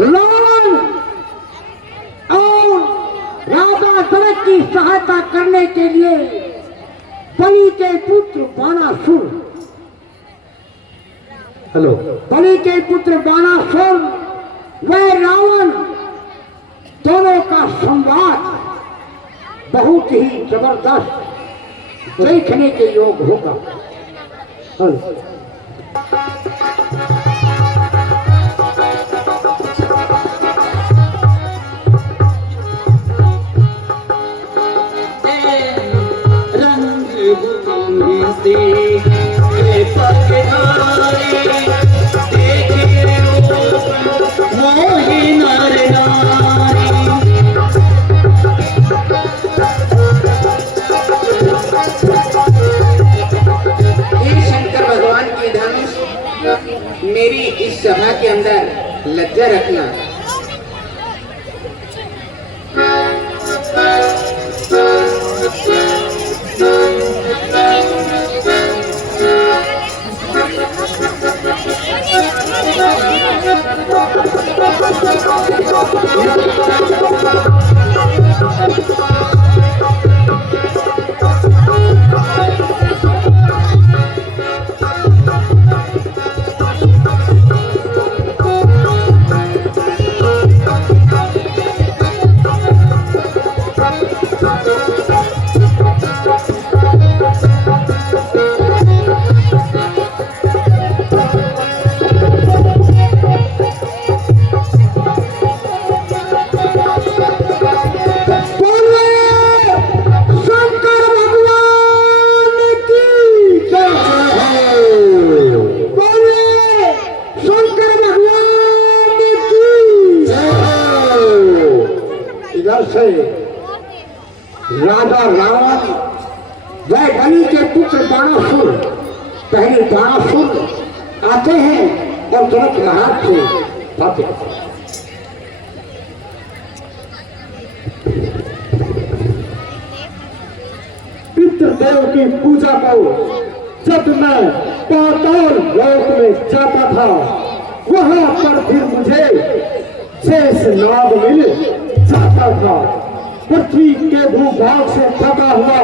रावण और राजा जनक की सहायता करने के लिए बलि के पुत्र बाणासुर, हेलो, बलि के पुत्र बाणासुर व रावण दोनों का संवाद बहुत ही जबरदस्त देखने के योग होगा। मेरी इस सभा के अंदर लज्जा रखना। राजा रावण वह बलि के पुत्र बाणासुर, पहले बाणासुर आते हैं और जनक महाराज से बातें करते हैं। पितृदेव की पूजा को जब मैं पाताल लोक में जाता था, वहां पर फिर मुझे शेष नाग मिल जाता था। पृथ्वी के भूभाग से थका हुआ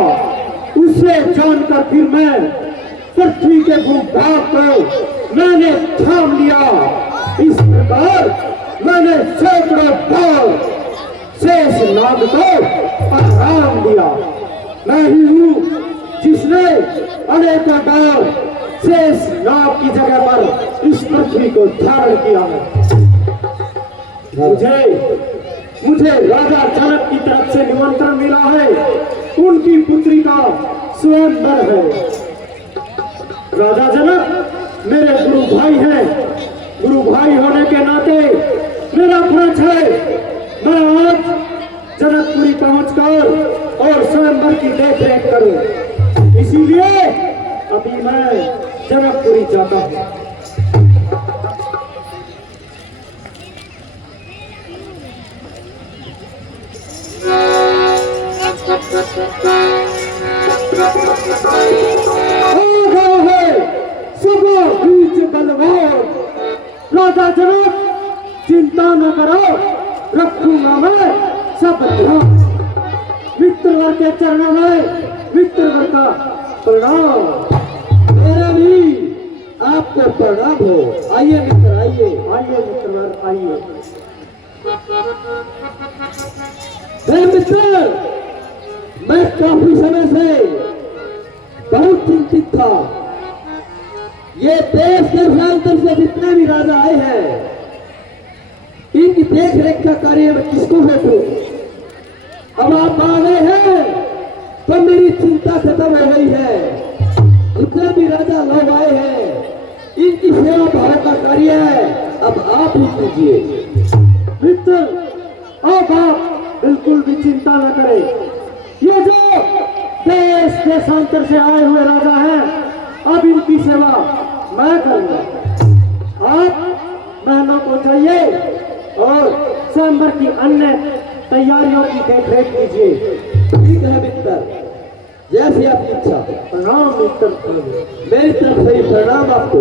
उसे जानकर फिर मैं पृथ्वी के भूभाग को मैंने थाम लिया। इस प्रकार मैंने सैकड़ों बार शेष नाग को आराम दिया। मैं ही हूँ जिसने अनेकों बार शेष नाग की जगह पर इस पृथ्वी को धारण किया है। मुझे राजा जनक की तरफ से निमंत्रण मिला है। उनकी पुत्री का स्वयंवर है। राजा जनक मेरे गुरु भाई हैं। गुरु भाई होने के नाते मेरा फर्ज है मैं आज जनकपुरी पहुंचकर और स्वयंवर की देखरेख करूं। इसीलिए अभी मैं जनकपुरी जाता हूं। राजा जनक चिंता न करो, रखूंगा मैं सब ध्यान। मित्रवर के चरणों में मित्रवर का प्रणाम। मेरा भी आपको प्रणाम हो। आइए मित्र, आइए आइए मित्रवर, आइए। मित्र, मैं काफी समय से बहुत चिंतित था। ये देश देशांतर से जितने भी राजा आए हैं, इनकी देख रेख का कार्य में किसको बैठूं? अब आप आ गए हैं तो मेरी चिंता खत्म हो गई है। जितने भी राजा लोग आए हैं, इनकी सेवा भाव का कार्य है, अब आप ही कीजिए। मित्र, अब आप बिल्कुल भी चिंता न करें। ये जो देश देशांतर से आए हुए राजा हैं, अब इनकी सेवा मैं करूंगा। आप बहनों को चाहिए और स्वयंवर की अन्य तैयारियों की देखरेख कीजिए। ठीक है मित्र, जैसी आपकी इच्छा। प्रणाम मित्र, मेरी तरफ से प्रणाम आपको।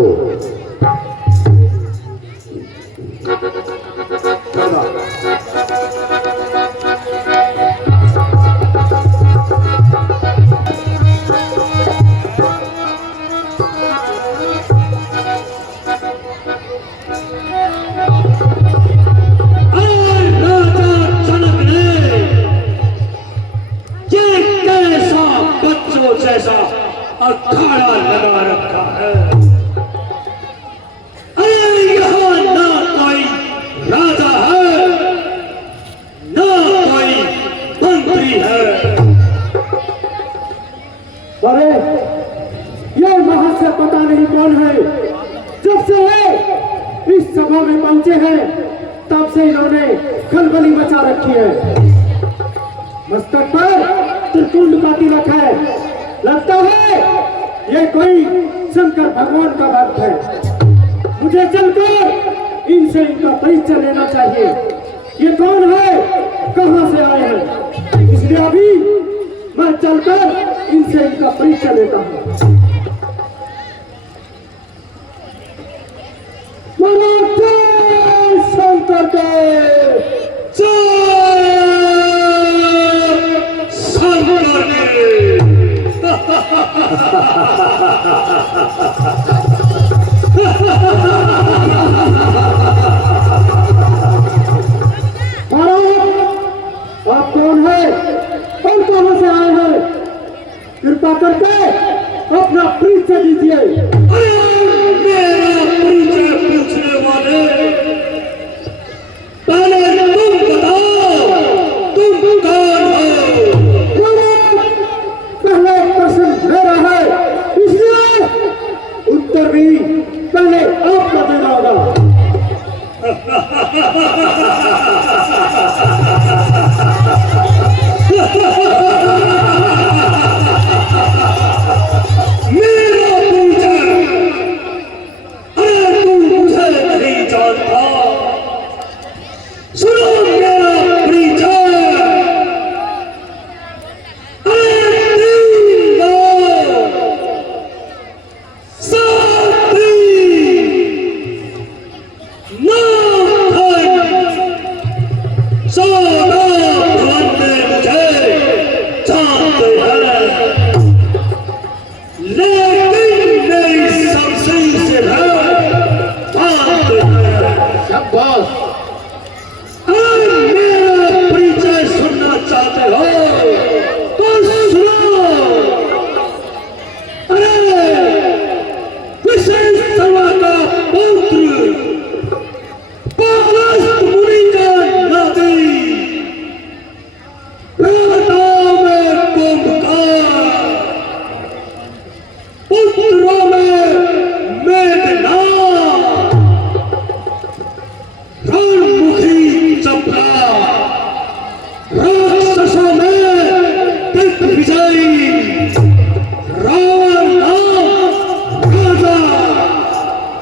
जैसा अखाड़ा लगा रखा है। अरे यहाँ ना कोई राजा है, ना कोई मंत्री है। अरे ये महल से पता नहीं कौन है। जब से ये इस सभा में पहुंचे हैं तब से इन्होंने खलबली मचा रखी है। मस्तक पर त्रिकुंड का तिलक है। लगता है ये कोई शंकर भगवान का भक्त है। मुझे चलकर इनसे इनका परिचय लेना चाहिए। ये कौन है, कहां से आए हैं, इसलिए अभी मैं चलकर इनसे इनका परिचय लेता हूं। शंकर देव, शंकर देव। आप कौन है और कहां से आए हैं? कृपा करके अपना परिचय दीजिए। मेरा परिचय पूछने वाले, पहले तुम बताओ तुम कौन हो? पहले प्रश्न मेरा है, इसलिए उत्तर भी पहले आपको देना होगा। मेरा परिचय, अरे तुम मुझे नहीं जानता। सुनो मेरा परिचय।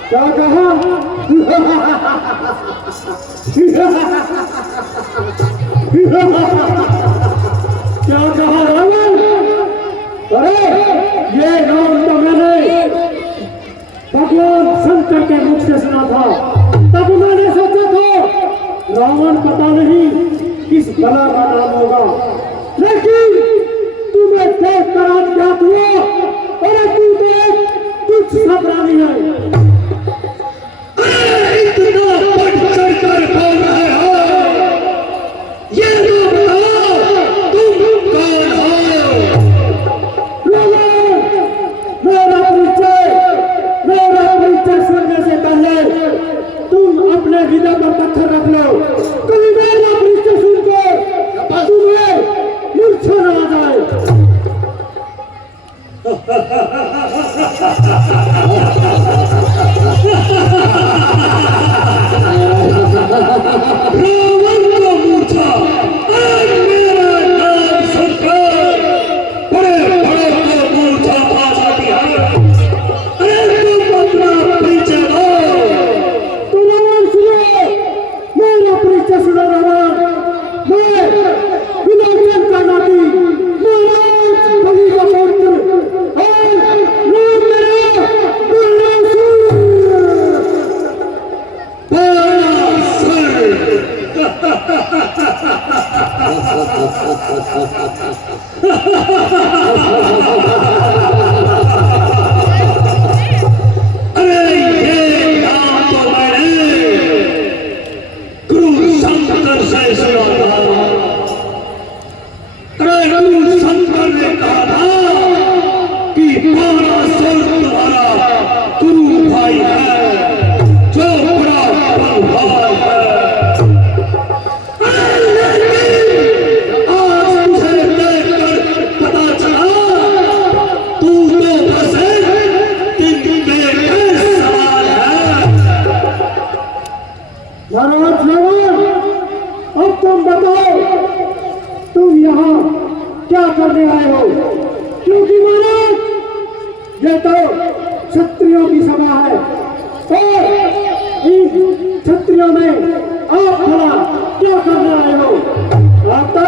क्या कहा? क्या कहा रावण? अरे ये नाम तो मैंने भगवान शंकर के मुख से सुना था। तब मैंने सोचा था रावण पता नहीं किस बला का नाम होगा, लेकिन तुम्हें देख कर आज ज्ञात हुआ। अरे तू तो एक तुच्छ सा प्राणी है। इतना बढ़ चढ़ कर बोल रहे हो, ये तो बताओ तुम कौन हो? मेरा परिचय सुनने से पहले तुम अपने हृदय पर पत्थर रख लो। कभी मेरा परिचय सुनकर तुम्हें मूर्छा न आ जाए। रावण को मूर्छा, आज मेरा नाम सुनकर बड़े बड़े को मूर्छा आ जाती है। अरे तुम अपना परिचय दो। तो रावण सुनो, मेरा परिचय सुनो रावण। मैं विलोचन का नाती, महाराज बलि का पुत्र, और नाम मेरा बलरासुर। अरे ये नाम तो मैंने गुरु शंकर से सुना था। अरे गुरु शंकर ने कहा था कि 12 सौ तुम्हारा गुरु भाई है जो बड़ा बलवान है। आज तुझे देखकर पता चला तू तो बस दिन में सवाल है। महाराज रावण, अब तुम बताओ, तुम यहाँ क्या करने आए हो? क्योंकि महाराज ये तो क्षत्रियों की सभा है और इन क्षत्रियों में आप भला क्या करने आए हो? आप तो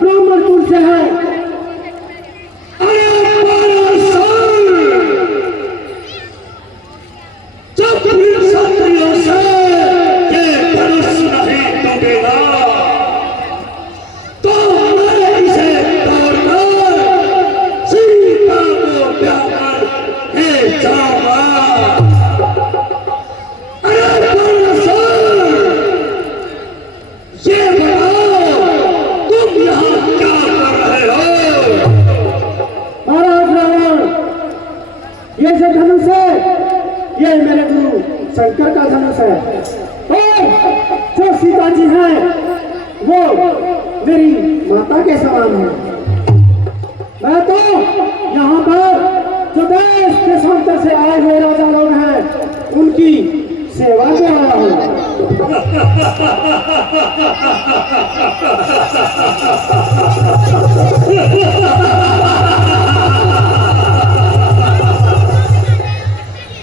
ब्राह्मण कुल से है। अरे 12 साल जब इन क्षत्रियों से ये धनुष नहीं टूटेगा तो मैं इसे तोड़कर सीता को ब्याह कर ले जाऊंगा। अरे 12 साल ये बताओ तुम यहाँ क्या कर रहे हो? महाराज रावण, ये जो धनुष है ये मेरे गुरु शंकर का धनुष है और जो सीता जी हैं वो मेरी माता के समान है। मैं तो यहाँ पर जो देश देशांतर से आए हुए राजा लोग हैं उनकी सेवा में आया हूँ।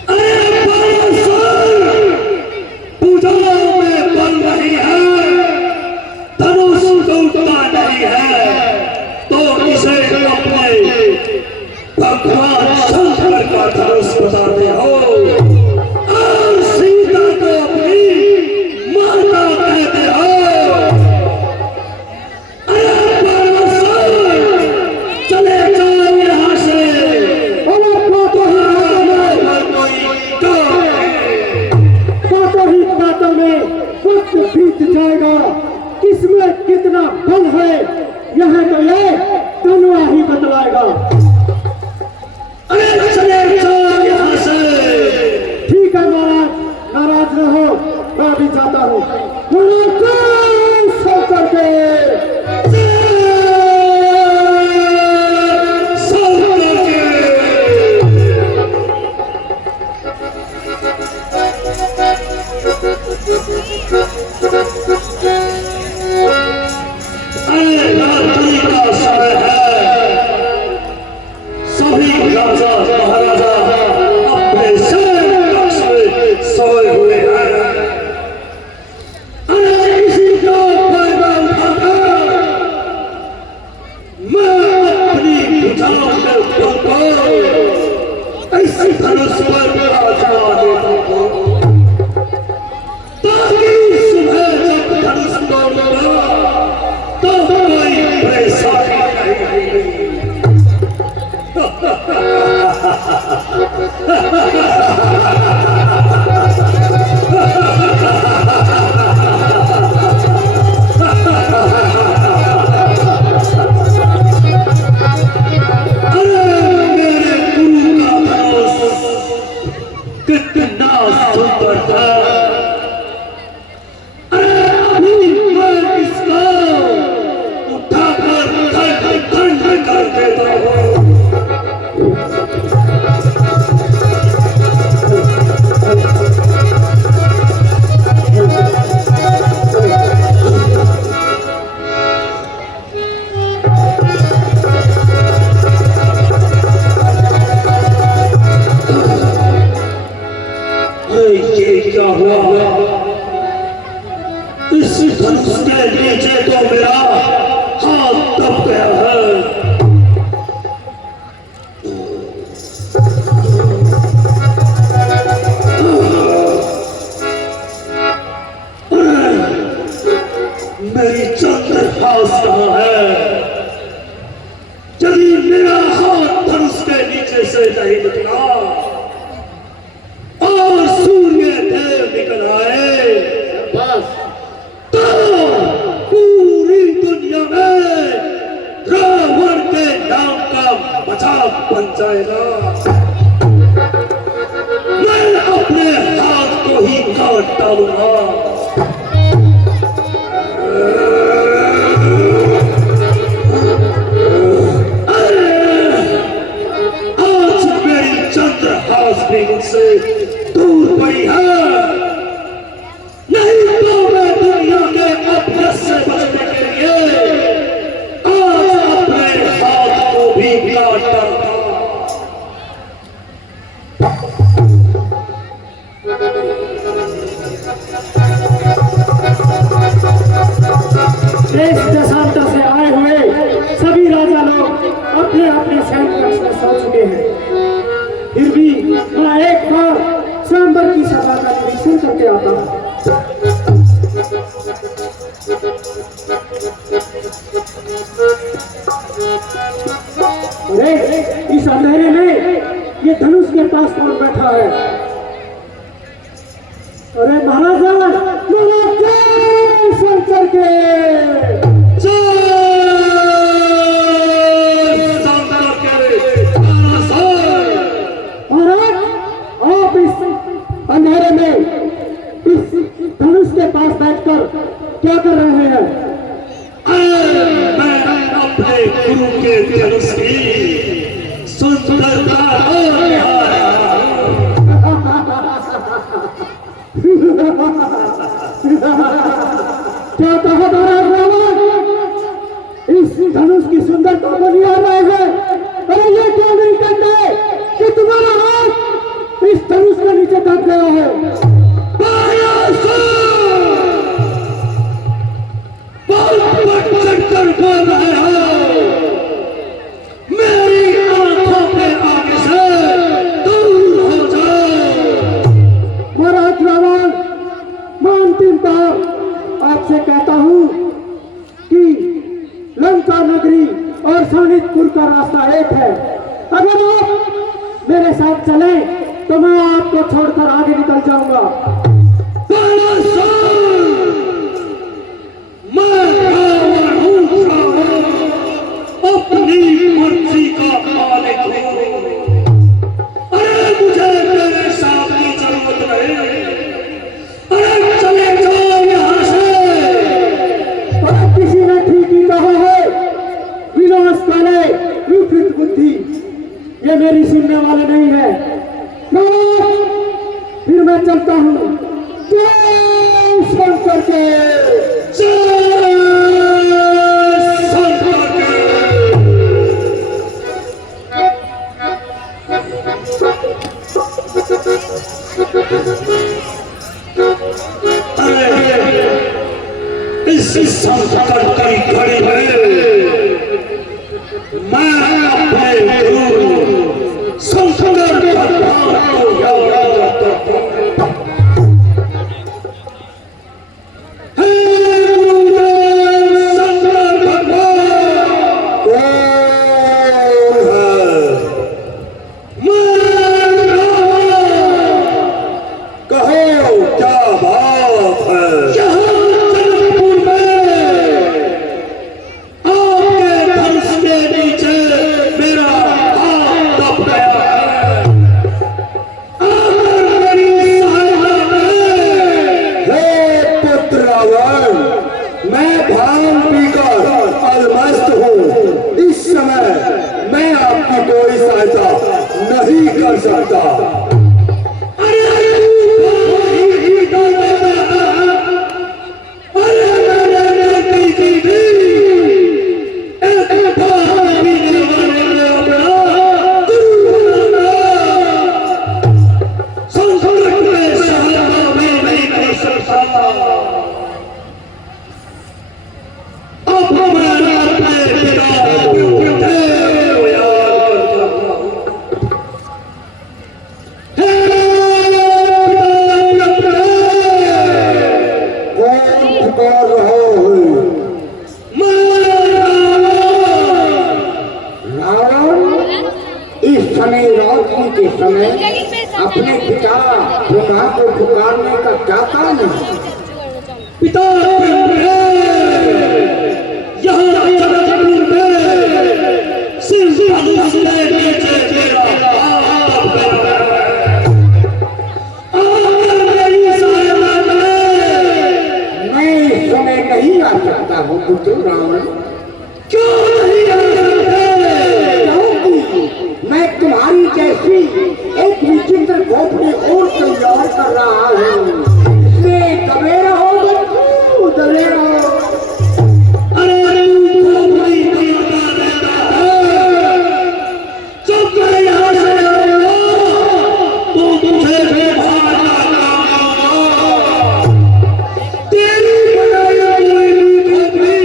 अरे 12 साल पूजाओं में बन रही है, धनुष टूटता नहीं है तो इसे अपने भगवान शंकर का धनुष बताते हो और सीता को अपनी माता कहते हो। अरे 12 साल चले जाओ यहाँ से। बातों ही बातों में वक्त बीत जाएगा, किसमें कितना बल है यह तो ये तनुआ ही बतलाएगा। अरे चले जाओ यहाँ से। ठीक है महाराज, नाराज न हो, मैं भी जाता हूँ। शंकर के अरे रात्रि का समय है, सभी राजा महाराजा अपने शयन कक्ष में सोए हुए हैं। अरे इसी का फायदा उठाकर मैं अपनी भुजाओं में बढ़कर ऐसी धनुष पर आजमा देता हूँ ताकि सुबह जब धनुष तोड़ूंगा तो कोई परेशानी नहीं होगी। कितना सुंदर था। अरे अभी मैं इसको उठाकर खंड कर देता हूँ। ये क्या हुआ? इस धनुष के नीचे तो मेरा हाथ दब गया है। मेरी चंद्रहास कहाँ है? यदि मेरा हाथ धनुष के नीचे से नहीं निकला और सूर्य देव निकल आए तो पूरी दुनिया में रावण के नाम का मजाक बन जाएगा। मैं अपने हाथ को ही काट डालूंगा। आज मेरी चंद्रहास भी मुझसे दूर पड़ी है, नहीं तो मैं दुनिया के अपयश से बचने के लिए आज अपने हाथ को भी काट डालता। देश देशांतर से आए हुए सभी राजा लोग अपने अपने सैन्य कक्ष में सो चुके हैं। फिर भी मैं एक बार स्वयंवर की सभा का निरीक्षण करके आता हूँ। अरे इस अंधेरे में ये धनुष के पास कौन बैठा है? अरे महाराजा, महाराज जय शंकर के महाराज, आप इस अंधेरे में इस धनुष के पास बैठकर क्या कर रहे हैं? मैं अपने गुरु के धनुष की सुंदरता क्या कहा महाराज रावण? इस धनुष की सुंदरता को निहार रहे हैं? अरे ये क्या नहीं कहते कि तुम्हारा हाथ इस धनुष के नीचे दब गया है? चढ़कर बोल रहे हो, मेरी आंखों के आगे से दूर हो जाओ। महाराज रावण, मैं अंतिम बार आपसे कहता हूँ कि लंका नगरी और सोनितपुर का रास्ता एक है। अगर आप मेरे साथ चलें तो मैं आपको छोड़कर आगे निकल जाऊंगा। मैं रावण हूँ, अपनी मर्जी का मालिक हूँ। अरे मुझे तेरे साथ की जरूरत नहीं। अरे चले जाओ यहाँ से। अरे किसी ने ठीक ही कहा है, विनाश करे विपरीत बुद्धि। ये मेरी सुनने वाले नहीं है। फिर मैं चलता हूँ। जय शंकर के इस संकट की घड़ी में मैं अपने गुरु शंकर भगवान को याद करता हूँ। नहीं कर सकता। पुकार रहा है। रावण इस समय रात्रि के समय अपने पिता ब्रह्मा को पुकारने का क्या कारण है? पिता यहाँ जनकपुर में सिर्फ धनुष ले नीचे मेरा हाथ गया है। मेरी सहायता करें। मैं इस समय नहीं आ सकता हूँ पुत्र रावण। क्यों नहीं आ सकते? क्योंकि मैं तुम्हारी जैसी एक विचित्र गोपनी और तैयार कर रहा हूँ। इसलिए दबे रहो बंधु, दबे रहो। अरे गोपनी तैयार रहता है। जब मैं यहाँ से आऊंगा तो मुझे व्यवहार करना होगा। तेरी बनाई हुई गोपनी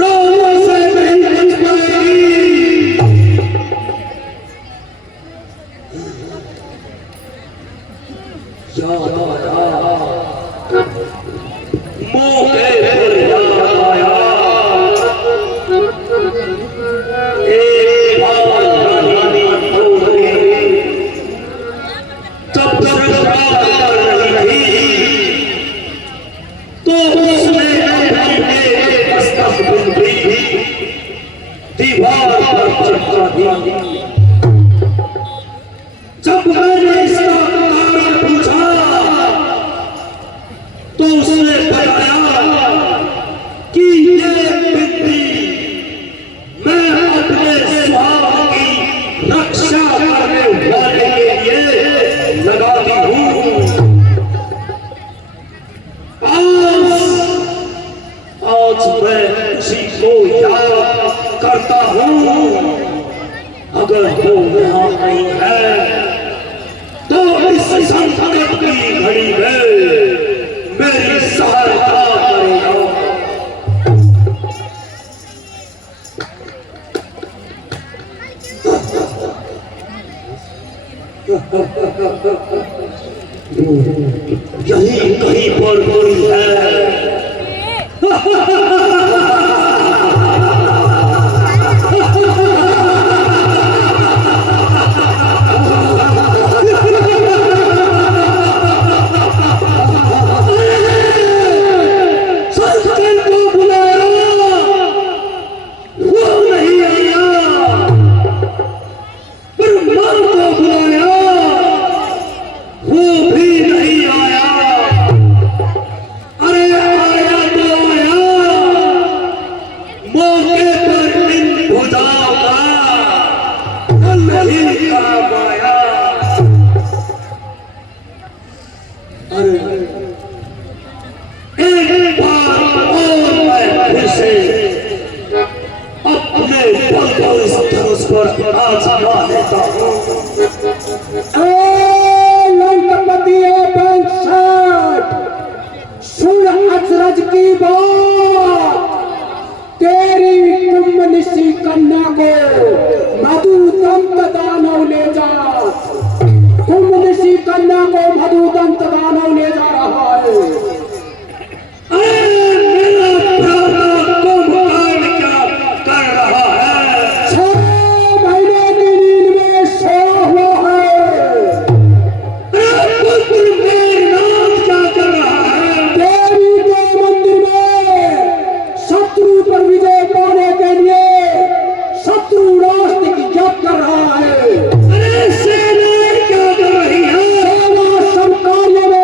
रावण से नहीं बच पाएगी। याद आया मौके पर याद आया। एक बार रानी गोरी जब सरकार कर रही थी तो उसने अपने दस्तक भी दीवार पर चिपका दी। जब मैंने इसका कारण पूछा तो उसने बताया कि ये बिंदी मैं अपने स्वामी की रक्षा करने वाले के लिए लगाती हूँ। आज मैं उसी को याद करता हूँ। अगर वो यहाँ नहीं है तो इस संकट की घड़ी में मेरी सहायता करेगा। यही कहीं पर कोई है। एक बार और मैं फिर से अपने बल को इस धनुष पर आजमा लेता हूँ। लंकापति सुन अचरज की बात। तेरी कुंभनिशी कन्या को मधुदंत दानव ले जा। कुंभनिशी कन्या को मधुदंत दानव ले जा रहा है। कार्य में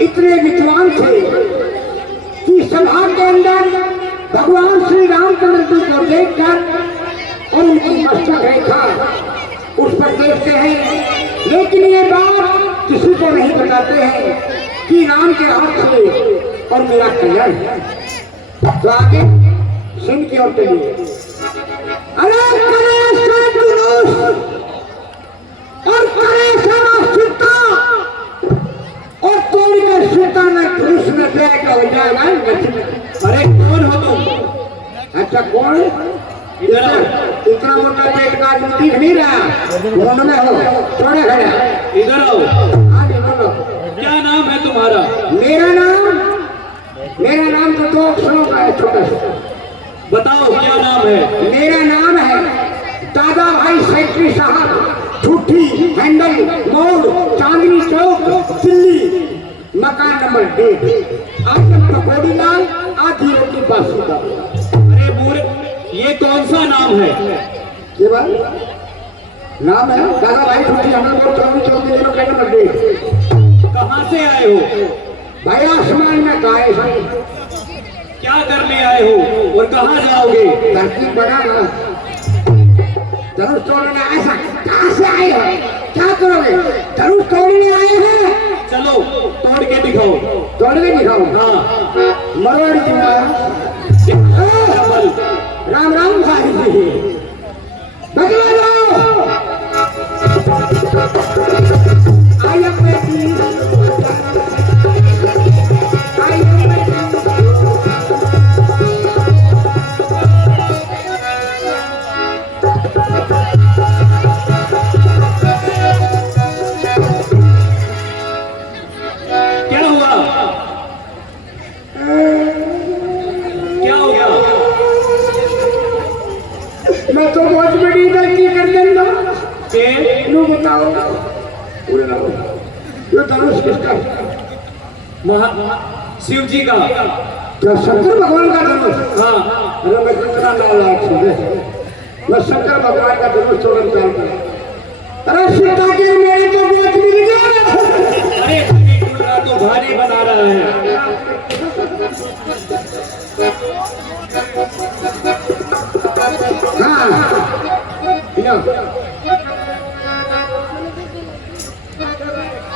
इतने विद्वान थे कि सभा के अंदर भगवान श्री रामचंद्र जी को देखकर और उनकी मस्तक रेखा उस पर देखते हैं, लेकिन ये बात किसी को नहीं बताते हैं कि राम के हाथ से और मेरा कल्याण है। तो आगे सिंह की ओर चलिए। अरे करे से जुलूस और करे से सीता और तोड़ कर सीता में धनुष में बैग हो जाएगा। अरे कौन हो तुम? अच्छा कौन? इतना मोटा पेट का आदमी दिख नहीं रहा, कौन में हो? थोड़े खड़े इधर आओ। आगे बोलो। क्या नाम है तुम्हारा? मेरा नाम तो दो अक्षरों का है, छोटा सा। बताओ क्या नाम है? मेरा नाम है दादा भाई सेक्रेटरी साहब, झूठी हैंडल मोड़, चांदनी चौक, दिल्ली, मकान नंबर 1। आजम पकौड़ी लाल, आधी रोटी बासूदा। अरे मूर्ख, ये कौन सा नाम है? ये बात नाम है दादा भाई झूठी हैंडल मोड़, चांदनी चौक, दिल्ली, मकान नंबर 1। कहाँ से आए हो? भाई आसमान में गाय है। क्या करने आए हो और कहाँ जाओगे? धरती बड़ा ना, धनुष तोड़ने आए हैं। कहाँ से आए हो? क्या करोगे? धनुष तोड़ने आए हैं। चलो तोड़ के दिखाओ। तोड़ के दिखाओ? हाँ। मरवाड़ी तुम्हारा राम राम भाई जी, बदला लो। आई एम बेटी, आई एम बेटी। क्या हुआ? क्या हो गया? मैं तो बहुत बड़ी गलती कर दूंगा। लो बताओ, ये धनुष किसका? शिव जी का। क्या शंकर भगवान का धनुष? हाँ। अरे मैं कितना नालायक हूँ, मैं शंकर भगवान का धनुष तोड़ना चाहता हूँ। अरे सीता के मेरे तो बहुत मिल गया। अरे तो भारी बना रहा है। हाँ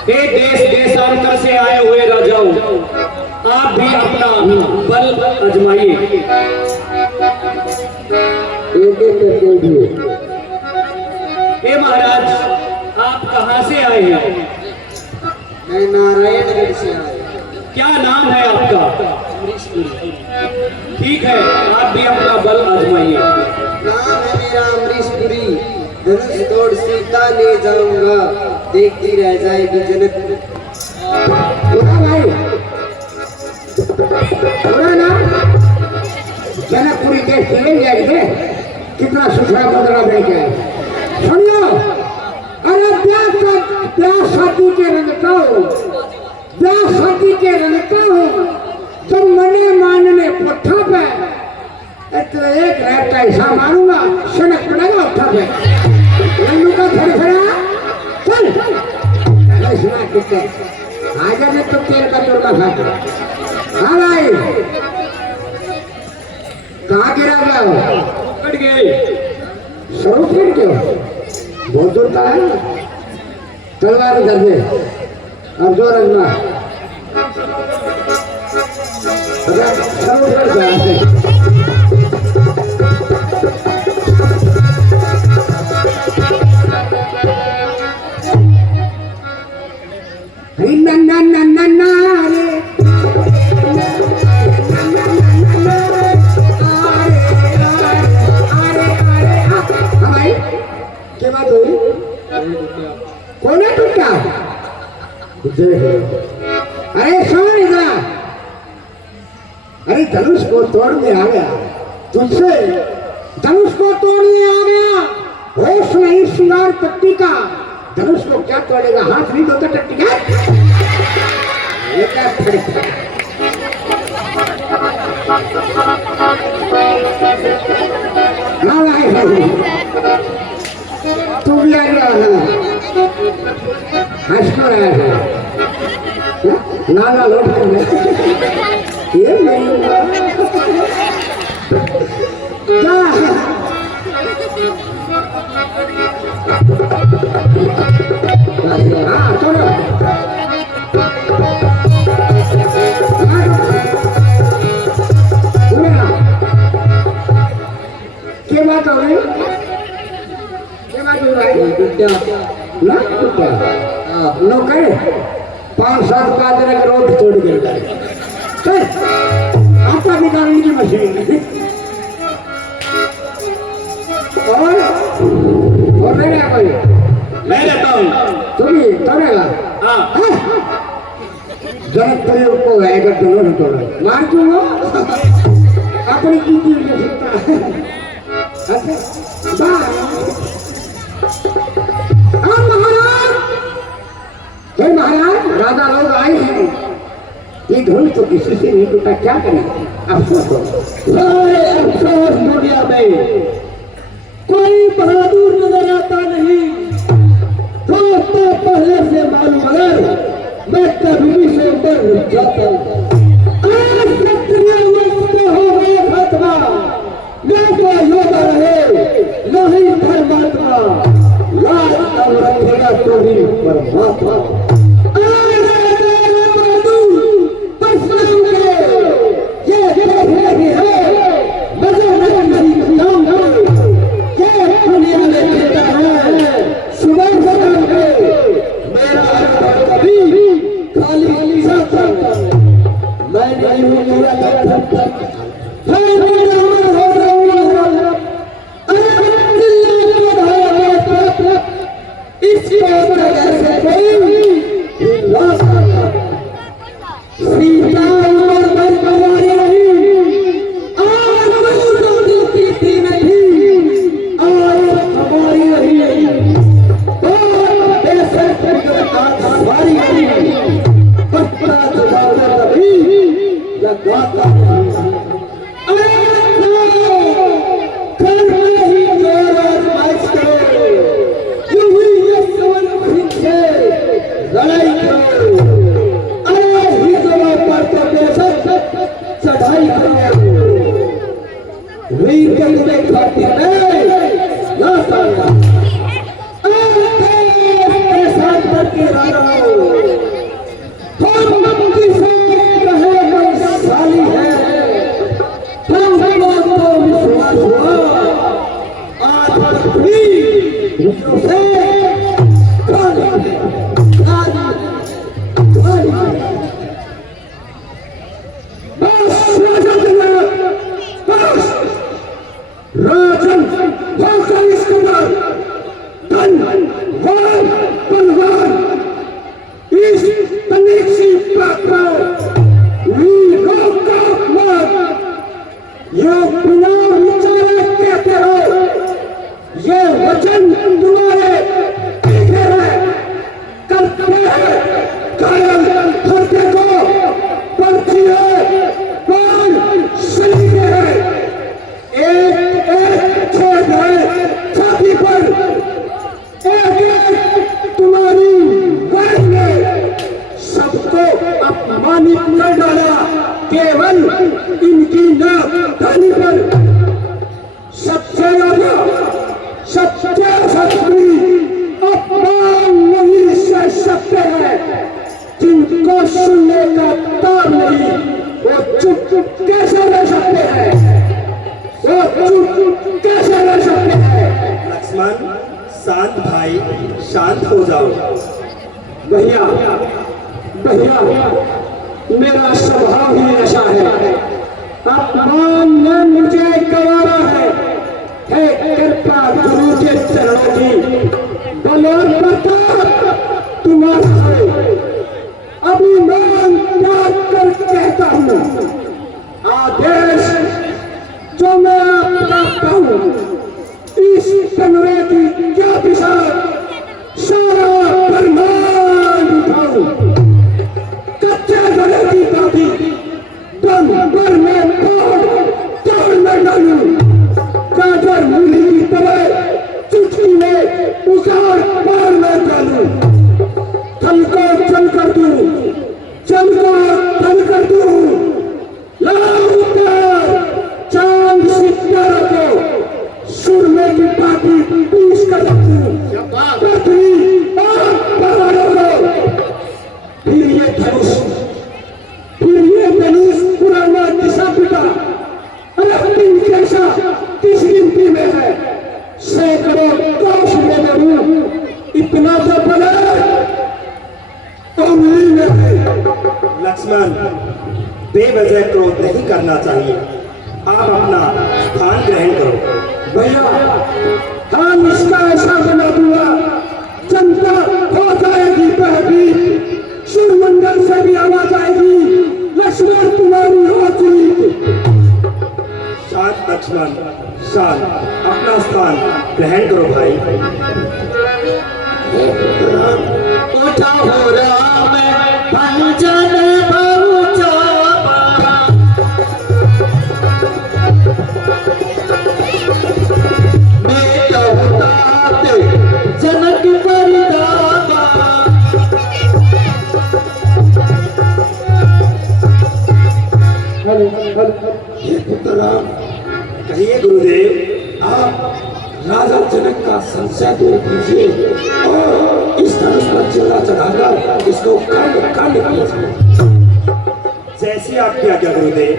हे देश देशांतर से आए हुए राजाओं, आप भी अपना बल आजमाइए। हे महाराज, आप कहाँ से आए हैं? मैं नारायणगढ़ से आया। क्या नाम है आपका? ठीक है, आप भी अपना बल आजमाइए। नाम है मेरा अमरीशपुरी। धनुष तोड़ सीता ले जाऊंगा, देखती रह जाएगी जनकपुरी। भाई ना जनकपुरी देख ले जाएंगे, कितना सुथरा बदला देंगे। सुनियो, अरे ब्याह शादी के रंगता हो, ब्याह शादी के रंगता हो, जब मने मानने पट्टा पे तो एक रैप का ऐसा मारूंगा, सनक पड़ेगा उठा पे रंगू का खड़ा चल सुना कितने आजा ने तो तेल का चोर का खा। हाँ भाई जाओ। कट गए। सरू फिर क्यों बहुत जोरता है। तलवार कर दे अब जोर रखना। सरू फिर जाए। कौन है टूटा? अरे सुन इधर। अरे धनुष को तोड़ने आ गया तुझसे। धनुष को तोड़ने आ गया। होश नहीं श्रृंगार पट्टी का। धनुष को क्या तोड़ेगा? हाथ नहीं धोता टट्टी का। ये क्या फर्क है? तू भी आ गया है। हंस क्यों रहा है? नाना लौट कर ये नहीं हाँ चलो क्या बात हो रही? क्या बात हो रही? ना नौकर 5-7 पादर का रोड तोड़ गया। आपका निकालने की मशीन और नहीं रहा कोई। मैं रहता हूँ। तुम ही तोड़ेगा? हाँ। जनक प्रयोग को अगर दोनों तोड़ा मार क्यों हो? अपनी कीमती ले सकता है। अच्छा महाराज, हे महाराज, राजा लोग आए हैं। ये धनुष तो किसी से नहीं टूटा, क्या करें? अफसोस हो। अफसोस दुनिया में कोई बहादुर नजर आता नहीं। तो पहले से मालूम, मगर मैं कभी भी से ऊपर जाता हूँ। आज क्षत्रिय वंश में हो गए खत्मा। न तो योगा रहे न ही धर्मात्मा। लाज अब रखेगा तो भी परमात्मा। केवल इनकी नाक धनी पर जिनको सुनने का ताब नहीं, वो चुप कैसे रह सकते हैं? वो चुप कैसे रह सकते हैं? लक्ष्मण, शांत भाई, शांत हो जाओ। भैया भैया, मेरा स्वभाव ही ऐसा है। अपमान ने मुझे गवारा है। हे कृपा गुरु के चरणों की, बल और प्रताप तुम्हारा है। अभिमान त्याग कर कहता हूँ, आदेश जो मैं आपका हूँ, इस कमरे की क्या दिशा, सारा फरमान उठाऊं। कच्चे गले की दादी दम पर में तोड़ में डालूं। गाजर मूली की तरह चुटकी में उखाड़ पार में डालूं। थल को चल कर दूं, चल को थल कर दूं। लाओ ऊपर चांद सितारों को, सुरमे की पाटी पीस कर रखूं। पृथ्वी और पहाड़ों को, फिर ये धनुष पुराना दिशा पिता। अरे दिन कैसा किस गिनती में है? सैकड़ों कोस में मरूं, इतना तो बना उंगली में है। लक्ष्मण, बेवजह क्रोध नहीं करना चाहिए। आप अपना स्थान ग्रहण करो। भैया, हम इसका ऐसा बना दूंगा, जनता हो जाएगी बहबीत, सूर्यमंडल से भी आवाज आएगी, लक्ष्मण तुम्हारी हो जीत। शांत लक्ष्मण, शांत। अपना स्थान ग्रहण करो भाई। उठा हो राम भंजन बहुचा बेटा उतारते जनक परिदावा। हे पुत्र राम, कहिए गुरुदेव। आप राजा जनक का संशय दूर कीजिए और इस धनुष पर चिल्ला चढ़ाकर इसको खंड खंड कीजिए। जैसी आपकी आज्ञा गुरुदेव।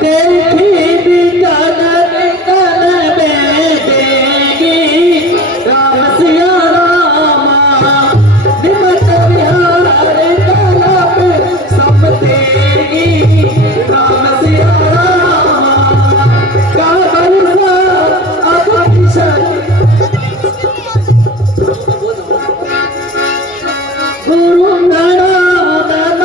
देखी बिकन बिकन में देगी राम सिया रामा। निमट विहार कला पे सब देगी राम सिया रामा। का बरसा अब किशन गुरु नारायण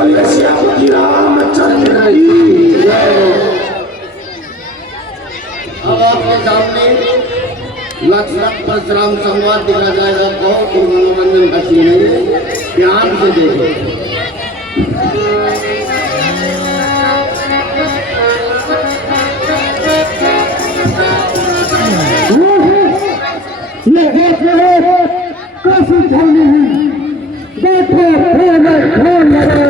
बोलिए श्यामती रामचंद्र की जय। अब आपके सामने लक्ष्मण परशुराम संवाद दिखा जाएगा। बहुत ही मनोरंजन का सीन है, ध्यान से देखो। ये देख रहे हो काफी धोनी है, देखो ध्यान लगे।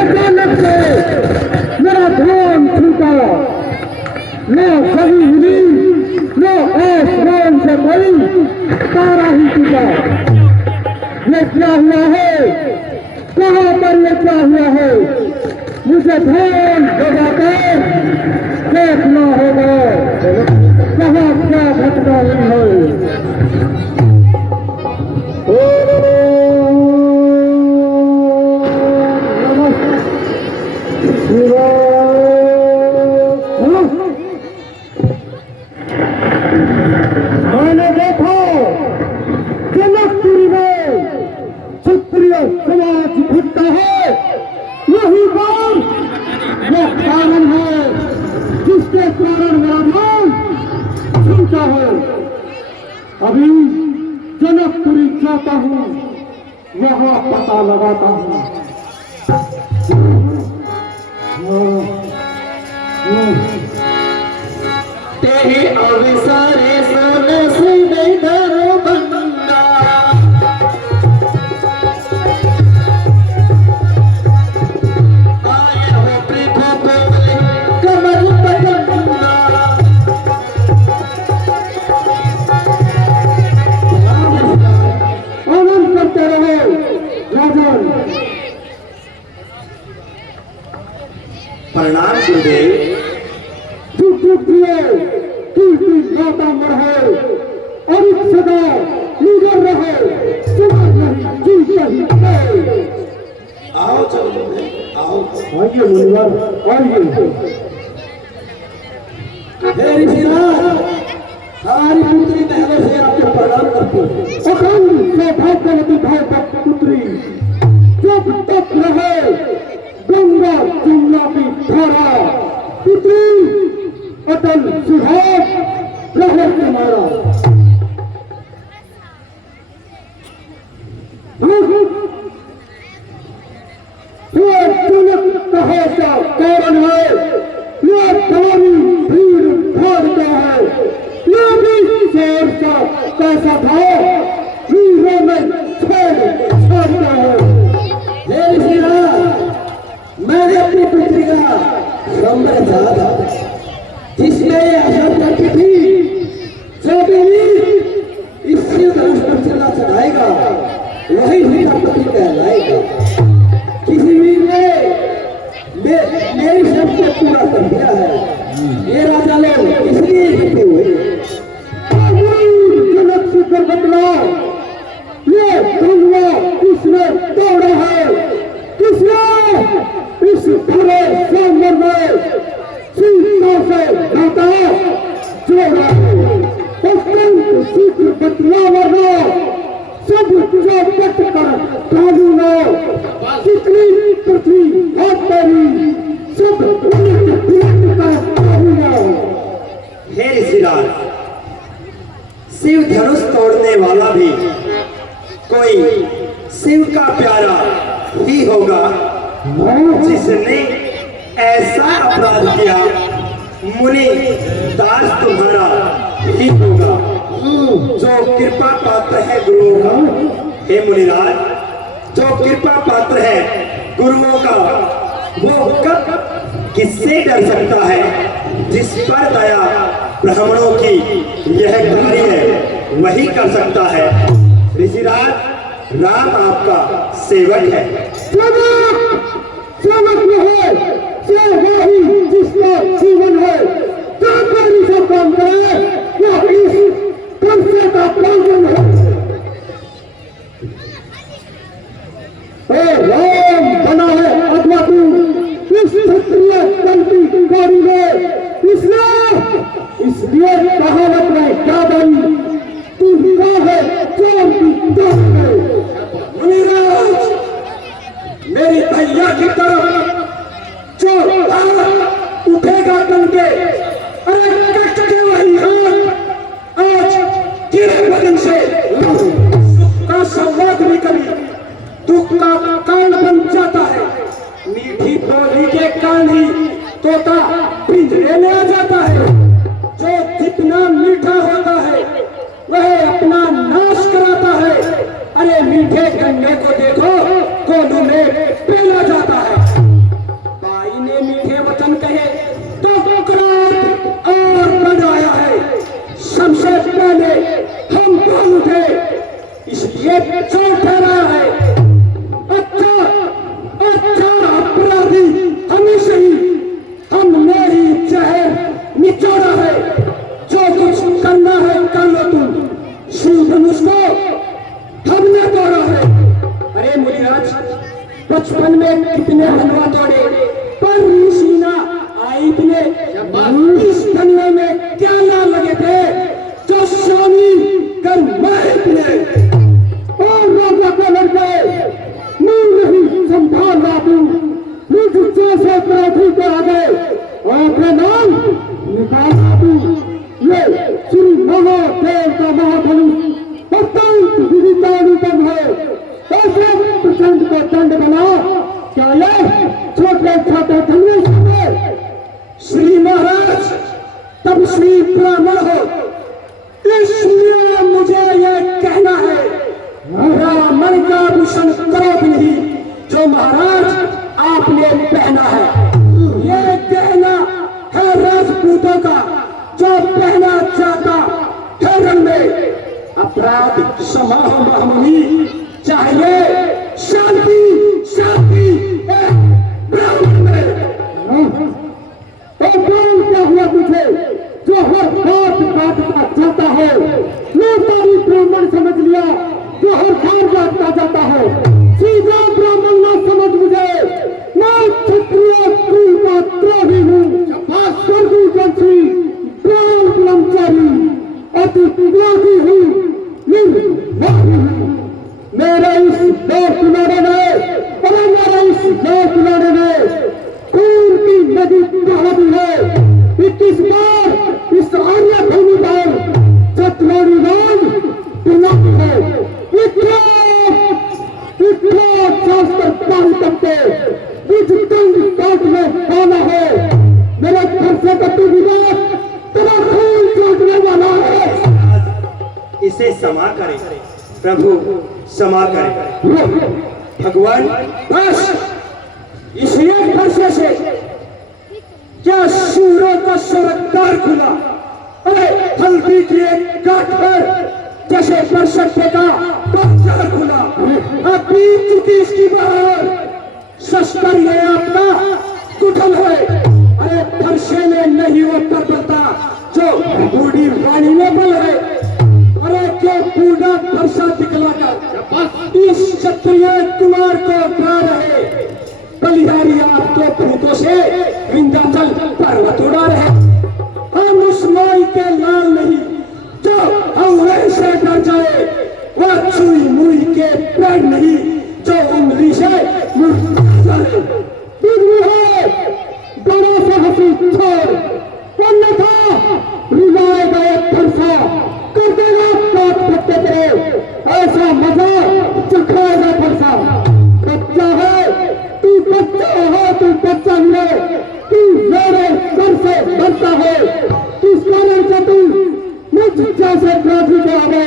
अचानक से मेरा ध्यान छूटा, न कभी हिली न आसमान से कोई तारा ही टूटा। ये क्या हुआ है, कहाँ पर ये क्या हुआ है, मुझे ध्यान जगाकर देखना होगा कहाँ क्या घटना हुई है। मैंने देखा जनकपुरी में क्षत्रिय समाज घटता है, यही बात यह कारण है जिसके कारण मेरा मन छूटा है। अभी जनकपुरी जाता हूँ, वहाँ पता लगाता हूँ। तेरे अवसरे सोने से धरो बंदा, आए हो प्रभु बोले कमर पतंगा। आनंद करते रहो राजन। प्रणाम गुरुदेव। माता बढ़े और एक सदा लीडर रहे, समझ नहीं जीत नहीं। आओ चलो आओ। आइए मुनिवर आइए। हे ऋषिराज, हमारी पुत्री पहले से आपको प्रणाम करती है। अखंड सौभाग्यवती भागवत पुत्री, जब तक रहे गंगा जमुना की धारा, पुत्री अटल सुहाग रहे तुम्हारा। ये जनक कहे का कारण है, ये तमामी भीड़ भाड़ का है, ये भी शेर का कैसा था, वीरों में छोड़ता है। हे ऋषिराज, मैंने अपनी पुत्री का संबंध चाहा था, जिसमें ये आशा करती थी जो भी इस शिव धनुष पर चला चढ़ाएगा वही उसका पति कहलाएगा। किसी वीर ने मेरी शर्त को पूरा कर दिया है। ये राजा लोग इसलिए इकट्ठे हुए। जनक से दुर्घटना, ये धुआं किसने तोड़ा है, किसने इस पूरे सामने में सीधा से नाता जोड़ा है। अत्यंत शीघ्र बदला वरना सब चौपट कर डालूंगा। जितनी पृथ्वी हाथ तेरी सब उलट कर डालूंगा। हे ऋषिराज, शिव धनुष तोड़ने वाला भी कोई शिव का प्यारा ही होगा, जिसने ऐसा अपराध किया मुनि दास तुम्हारा ही होगा, जो कृपा पात्र है गुरुओं का। हे मुनिराज, जो कृपा पात्र है गुरुओं का, वो कब किससे डर सकता है। जिस पर दया ब्राह्मणों की यह कार्य है वही कर सकता है। ऋषिराज, राम आपका सेवक है। सेवक है, सेवही जिसका जीवन है, जो काम करे वो इस कर्से का पालन है। राम बना है अथवा तू इस क्षत्रिय दल की गाड़ी में, इसलिए कहावत में क्या बनी, तू हीरा है चोर की जान है। मेरी तैयारी की तरफ जो हाथ उठेगा तन पे, अरे कट के वही हाथ आज तेरे बदन से सुख का संवाद भी कभी दुख का कारण बन जाता है। मीठी बोली के कारण ही तोता पिंजरे में आ जाता है। जो जितना मीठा होता है वह अपना नाश कराता है। अरे मीठे गन्ने को देखो कोलू में पेला जाता है। बाई ने मीठे वचन कहे तो क्रोध और बढ़ आया है। सबसे पहले हम बोल उठे इसलिए चोट ठहराया है। अच्छा अपराधी हमेशा ही हमने ही जहर निचोड़ा है। जो कुछ करना है कर लो तुम, शिव धनुष को हमने तोड़ा है। अरे मुनिराज, बचपन में कितने हलवा तोड़े पर ऋषिना आई इतने इस धनवे में क्या ना लगे थे जो स्वामी कर मैं इतने और राजा को लड़ गए। नहीं संभाल बाबू, मुझ जैसे अपराधी को आगे अपने नाम निकाल बाबू। ये श्री महादेव का महाधनुष अत्यंत विदितानुपम है। ऐसे प्रचंड को दंड बना क्या ये छोटे छोटे धनुष में श्री महाराज तब श्री ब्राह्मण हो, इसलिए मुझे यह कहना है ब्राह्मण का भूषण क्रोध नहीं जो महाराज आपने पहना है। ये कहना है राजपूतों का जो पहना जाता है रंग में। अपराध क्षमा महामुनि चाहिए शांति शांति ब्राह्मण में। क्या हुआ तुझे जो हर बात काटता जाता है? मैं तारी ब्राह्मण समझ लिया जो हर बार काटता जाता है। सीधा ब्राह्मण ना समझ मुझे, मैं क्षत्रिय कुल का द्रोही हूँ। स्वर्गीय वंशी प्राण ब्रह्मचारी अति क्रोधी हूँ, निर्वाही हूँ। मेरे इस देश किनारे में और मेरे इस देश किनारे में खून की नदी बह दी है। 21 बार इस आर्य भूमि पर चतुर्वेदी राम पिनाक है। शास्त्र पाल करते मुझ दंड काट में पाना है। मेरे घर से कटु विवाद तेरा खून चूटने वाला है। इसे क्षमा करें प्रभु, क्षमा करें। भगवान बस इस एक फरसे से क्या सूरों का स्वर्गद्वार खुला? अरे हल्दी की एक गांठ पर जैसे बरसते का बाजार खुला। अब बीत चुकी इसकी बहार, शस्त्र ये आपका कुठल है। अरे फरसे में नहीं वो तरबता जो बूढ़ी वाणी में बल है। अरे क्यों बूढ़ा फरसा दिखलाकर इस क्षत्रिय कुमार को डरा रहे? बलिहारी आप तो भूतों से विंध्याचल पर्वत उड़ा रहे। हम उस माई के लाल नहीं जो हम वैसे डर जाए। वह छुई मुई के पेड़ नहीं जो उंगली से मुड़ जाए। बड़ा सा हंसी छोड़ अन्यथा रिवाए गए फरसा कर देगा काट पत्ते तेरे। ऐसा मजा चखाएगा फरसा। बच्चा है तू, बच्चा हो तू, बच्चा मिले तू मेरे घर से डरता है। किस कारण से तू मुझ जैसे क्रोधी को आवे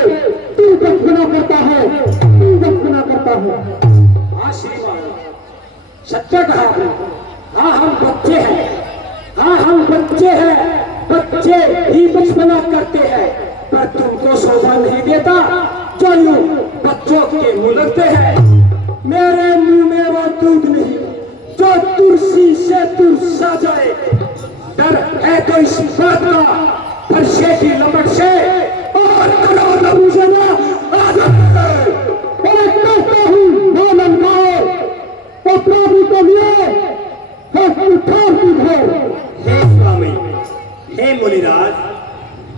तू बचपना करता है, तू बचपना करता है। हाँ सत्य कहा। हाँ हम बच्चे हैं, हाँ हम बच्चे हैं। बच्चे ही बचपना करते हैं पर तुमको शोभा नहीं देता जो यूं बच्चों के मुंह लगते हैं। मेरे मुंह में वो दूध नहीं जो तुलसी से तुलसा जाए। डर है तो इस बात का फरसे की लपट से और करो न मुझे ना अपराधी को लिए हे स्वामी, हे मुनिराज,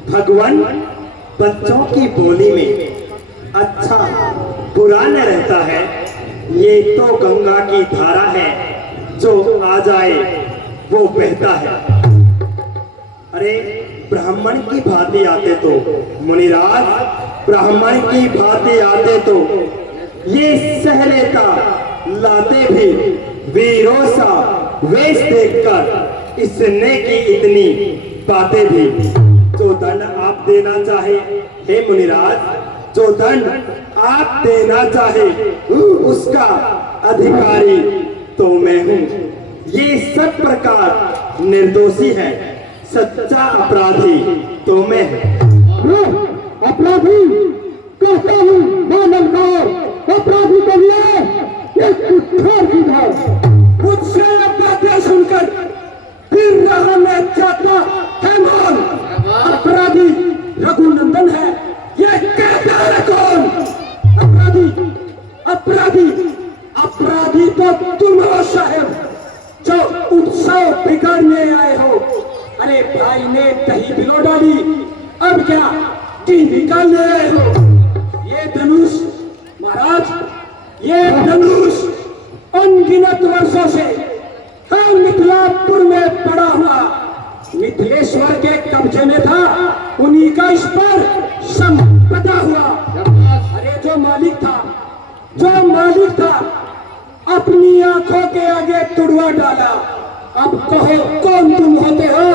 भगवान बच्चों की बोली में अच्छा बुरा न रहता है। ये तो गंगा की धारा है जो आ जाए वो बहता है। अरे ब्राह्मण की भांति आते तो मुनिराज, ब्राह्मण की भांति आते तो ये सहलेता लाते भी वीरों सा वेश देखकर इसने की इतनी बातें भी। जो दंड आप देना चाहे हे मुनिराज, जो दंड आप देना चाहे उसका अधिकारी तो मैं हूँ। ये सब प्रकार निर्दोषी है, सच्चा अपराधी तो मैं हूँ। अपराधी कहता हूँ मानव का अपराधी के लिए एक कुठार की है। मुझसे ये बातें सुनकर फिर रहा मैं चाहता है कौन? अपराधी रघुनंदन है, ये कहता है कौन? अपराधी अपराधी अपराधी तो तुम हो साहब, जो उत्सव बिगाड़ने आए हो। अरे भाई ने दही बिलो डाली, अब क्या घी निकालने आए हो? ये धनुष महाराज, ये धनुष अनगिनत वर्षों से मिथिलापुर में पड़ा हुआ मिथिलेश्वर के कब्जे में था, उन्हीं का इस पर संपदा हुआ। अरे जो मालिक था अपनी आंखों के आगे तुड़वा डाला। अब कहो कौन तुम होते हो,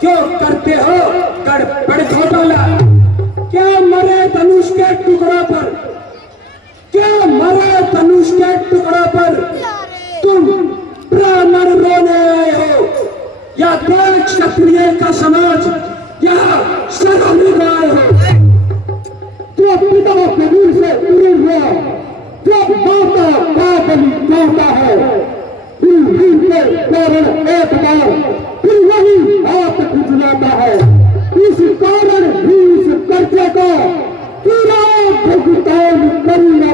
क्यों करते हो गड़बड़ घोटाला? क्या मरे धनुष के टुकड़ा पर, क्या मरे धनुष के टुकड़ा पर तुम ब्राह्मण रोने आए हो, या देव क्षत्रिय का समाज या सरोनी आए हो? जो पिता के वीर से उड़े हुआ, जो माता का बलि देता है, फिर वीर के कारण एक बार फिर वही हाथ गुजराता है। इस कारण भी इस कर्जे को पूरा भुगतान करूंगा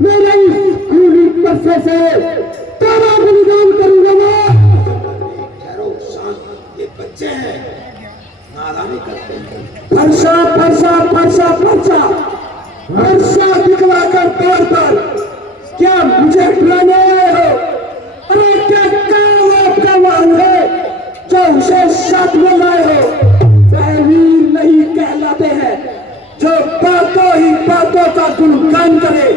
मैं इस खूनी कर्जे से तेरा बलिदान करूंगा मैं। ये बच्चे हैं, नादानी करते हैं। फरसा फरसा फरसा फरसा फरसा दिखला कर तौर पर क्या मुझे डराने आए हो? अरे क्या काम आपका मान है जो उसे साथ में लाए हो? वह वीर नहीं कहलाते हैं जो बातों ही बातों का गुणगान करे,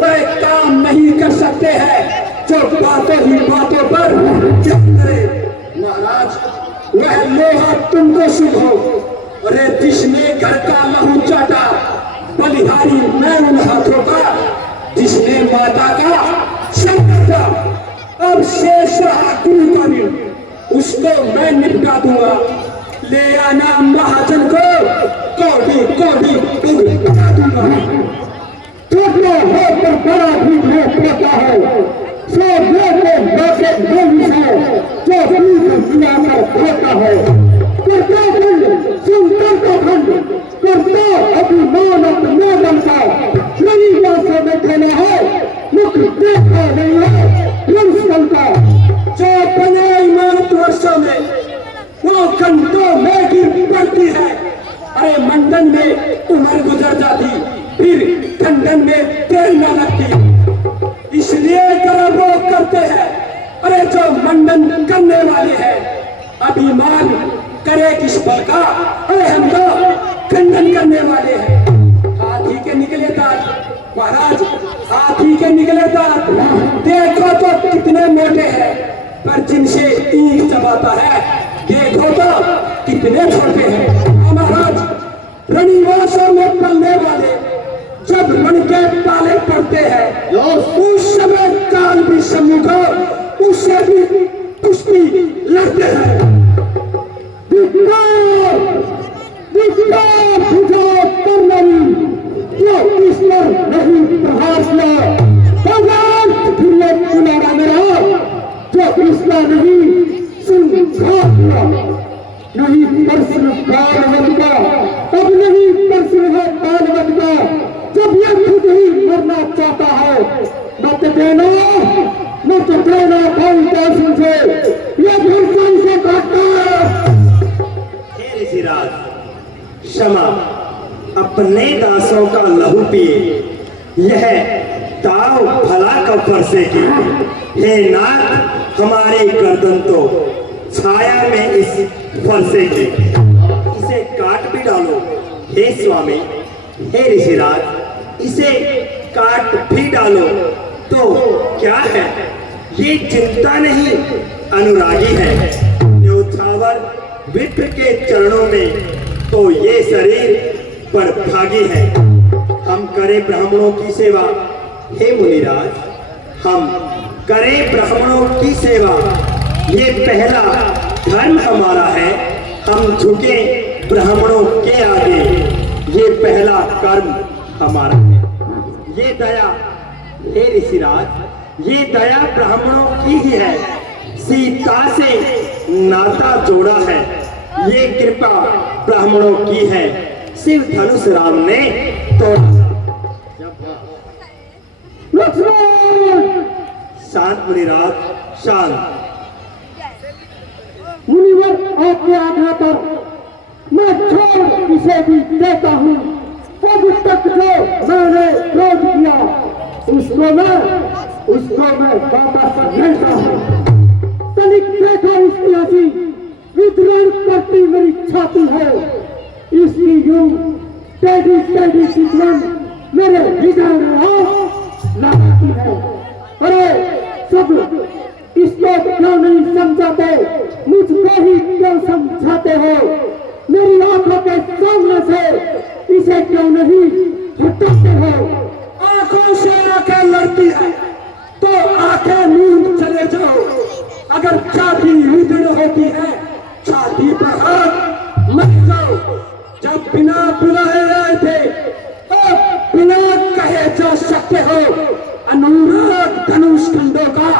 वह काम नहीं कर सकते हैं जो बातों ही बातों पर जंग करे। महाराज, वह लोहा तुमको शुभ हो। अरे जिसने घर का लहू चाटा, बलिहारी मैं उन हाथों का जिसने माता का संग था। अब शेष रहा गुरु का भी, उसको मैं निपटा दूंगा। ले आना महाजन को, कोड़ी कोड़ी उड़ा दूंगा। छोटा हो पर बड़ा भी होता है, सो बेटे बेटे बोली से जो दूध पिलाकर खाता है। करता खंड सुनकर का खंड करता अभिमान अपने मन का, नहीं से बैठना है मुख देखा नहीं है रंसल का। जो बने इमारत वर्षों में वो घंटों में गिर पड़ती है। अरे मंडन में उम्र गुजर जाती, फिर खंडन में देर न लगती, इसलिए कर वो करते हैं। अरे जो मंडन करने वाले हैं अभिमान करे किस बल का? अरे हम तो खंडन करने वाले हैं। हाथी के निकले दांत महाराज, हाथी के निकले दांत देखो तो कितने मोटे हैं, पर जिनसे ईंट चबाता है देखो तो कितने छोटे हैं। महाराज, रणिवासों में पलने वाले जब रण के पाले पड़ते हैं, उस समय काल भी सम्मुख उससे भी कुश्ती लड़ते हैं। जो इस पर नहीं प्रहार किया, किनारा मेरा जो इसका नहीं सिंघा किया, नहीं प्रश्न कालवत का, अब नहीं प्रश्न है कालवत का। जब ये खुद ही मरना चाहता है, मत देना कोई पैसे से, ये भरसाई से काटता है। हे ऋषिराज, क्षमा, अपने दासों का लहू पिए, यह दाव भला तो फरसे की। हे नाथ, हमारी गर्दन तो छाया में इस फरसे की, इसे काट भी डालो। हे स्वामी, हे ऋषिराज, इसे काट भी डालो तो क्या है, ये चिंता नहीं, अनुरागी है। न्योछावर विप्र के चरणों में तो ये शरीर पर भागी है। हम करें ब्राह्मणों की सेवा, हे मुनिराज, हम करें ब्राह्मणों की सेवा, ये पहला धर्म हमारा है। हम झुके ब्राह्मणों के आगे, ये पहला कर्म हमारा है। ये दया, हे ऋषिराज, ये दया ब्राह्मणों की ही है। सीता से नाता जोड़ा है, ये कृपा ब्राह्मणों की है। शिव धनुष राम ने तोड़ा। शांत मुनिराज, शांत। मुनिवर आपके आज्ञा पर मैं छोड़ इसे भी देता हूँ। अब तक जो मैंने क्रोध किया उसको मैं वापस लेता हूँ। तनिक देखो इसकी हंसी विद्रोह करती मेरी छाती है। इसकी यूं टेढ़ी टेढ़ी चितवन मेरे हृदय में आग लगाती है। अरे सब इसको क्यों नहीं समझाते, मुझको ही क्यों समझाते हो? मेरी आंखों के सामने से इसे क्यों नहीं हटाते हो? आंखों से आंखें लड़ती है तो आंखें नींद चले जाओ। अगर छाती रुदड़ होती है, छाती पर हाथ मत जाओ। जब बिना बुलाए आए थे तो बिना कहे जा सकते हो। अनुराग धनुष खंडों का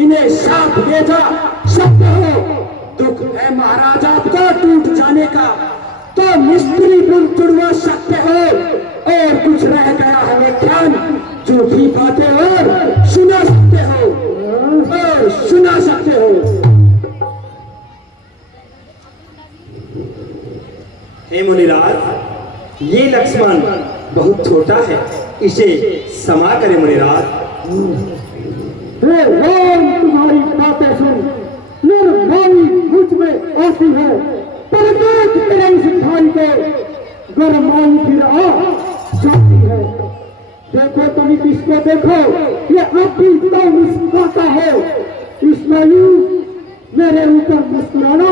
इन्हें साथ ले जा सकते हो। दुख है महाराज आपका टूट जाने का, तो मिस्त्री पुल तुड़वा सकते हो। और कुछ रह गया है व्याख्यान, झूठी बातें और सुना सकते हो, और सुना सकते हो। हे मुनिराज, ये लक्ष्मण बहुत छोटा है, इसे क्षमा करें मुनिराज। हे राम, तुम्हारी बातें सुन निर्भय मुझ में आती है, पर देख तेरे इस भाई को गरमाई फिर आ जाती है। देखो तुम इसको देखो, ये अब भी तो मुस्कुराता है। इसमें मेरे ऊपर मुस्कुराना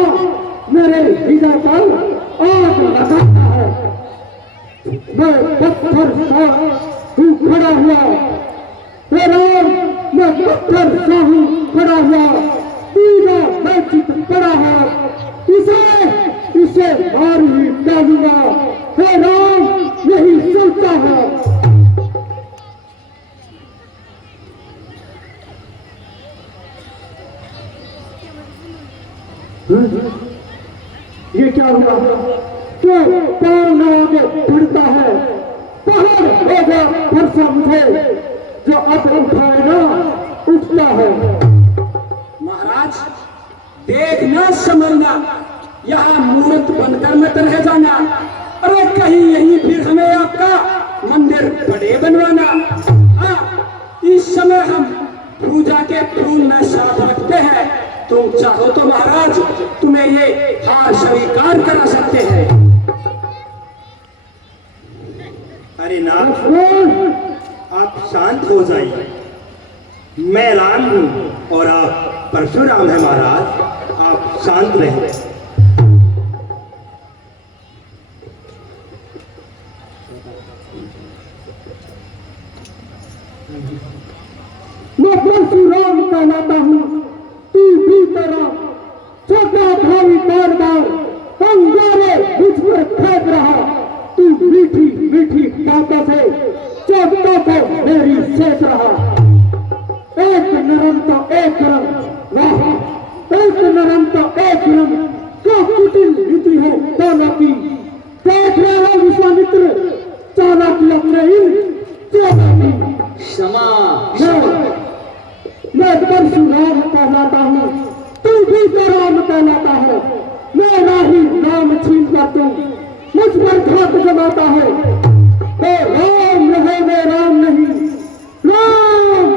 मेरे हृदय पर आग लगाता है। मैं पत्थर सा हूँ खड़ा हुआ, हे राम, मैं पत्थर सा हूँ खड़ा हुआ, पीला वंचित पड़ा है, इसे मार ही डालूंगा। हे राम, यही सोचा है। ये क्या हुआ? क्यों पैर न आगे बढ़ता है? पहाड़ हो गया फरसा मुझे, जो अब उठाए ना उठता है। महाराज देखना समझना, यहाँ मूर्त बनकर मत रह जाना। अरे कहीं यहीं फिर हमें आपका मंदिर बड़े बनवाना। हाँ, इस समय हम पूजा के फूल में साथ रखते हैं। तुम चाहो तो महाराज तुम्हें ये हार स्वीकार करा सकते हैं। अरे नाथ, आप शांत हो जाइए। मैं राम हूं और आप परशुराम हैं महाराज, आप शांत रहें। मैं परशुराम कहलाता हूँ, तू भी तेरा छोटा भाई बार बार अंगारे मुझ में फेंक रहा। तू मीठी मीठी बातों से चोटों को मेरी सेक रहा। एक नरम तो एक नरम, वाह, एक नरम तो एक नरम, क्या कुटिल रीति है चालाकी। देख रहे हो विश्वामित्र, चालाकी अपने इन चालाकी। क्षमा। मैं परशुराम कहलाता हूँ, तू भी तो राम कहलाता है। मेरा ही नाम छीन कर तू मुझ पर घात जमाता है। तो राम रहे मैं राम नहीं, राम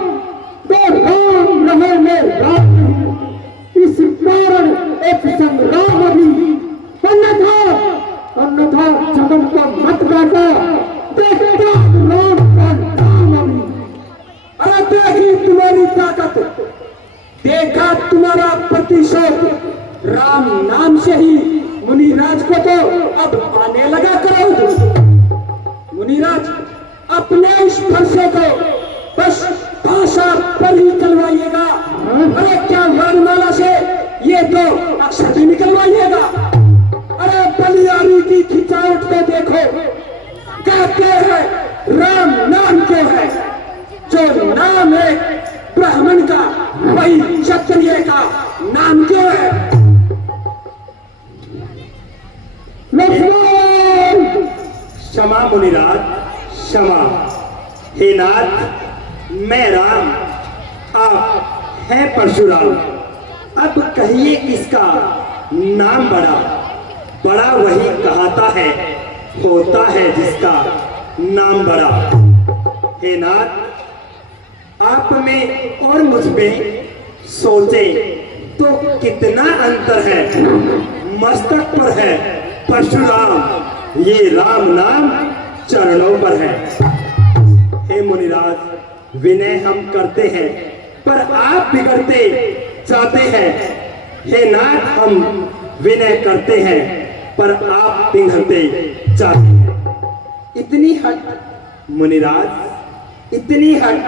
एक संग्राम अभी, अन्यथा जगन को मत काटो, देखता राम का नाम अभी। अरे देखी तुम्हारी ताकत, देखा तुम्हारा प्रतिशोध, राम नाम से ही मुनिराज को तो अब आने लगा क्रोध। मुनिराज अपने इस फरसे को बस भाषा पर ही चलवाइएगा। अरे क्या वर्णमाला से ये तो अक्षर भी निकलवाइएगा। अरे बलियारी की खिंचावट को देखो, कहते हैं राम नाम क्यों है, जो नाम है ब्राह्मण का वही क्षत्रिय का नाम क्यों है। लक्ष्मण क्षमा मुनिराज, क्षमा। हे नाथ, मैं राम, आप हैं परशुराम। अब कहिए किसका नाम बड़ा, बड़ा वही कहाता है, होता है जिसका नाम बड़ा। हे नाथ, आप में और मुझ में सोचे तो कितना अंतर है। मस्तक पर है परशुराम, ये राम नाम चरणों पर है। हे मुनिराज, विनय हम करते हैं पर आप बिगड़ते जाते हैं। हे नाथ, हम विनय करते हैं पर आप पिघलते जाते हैं। इतनी हट मुनिराज, इतनी हट,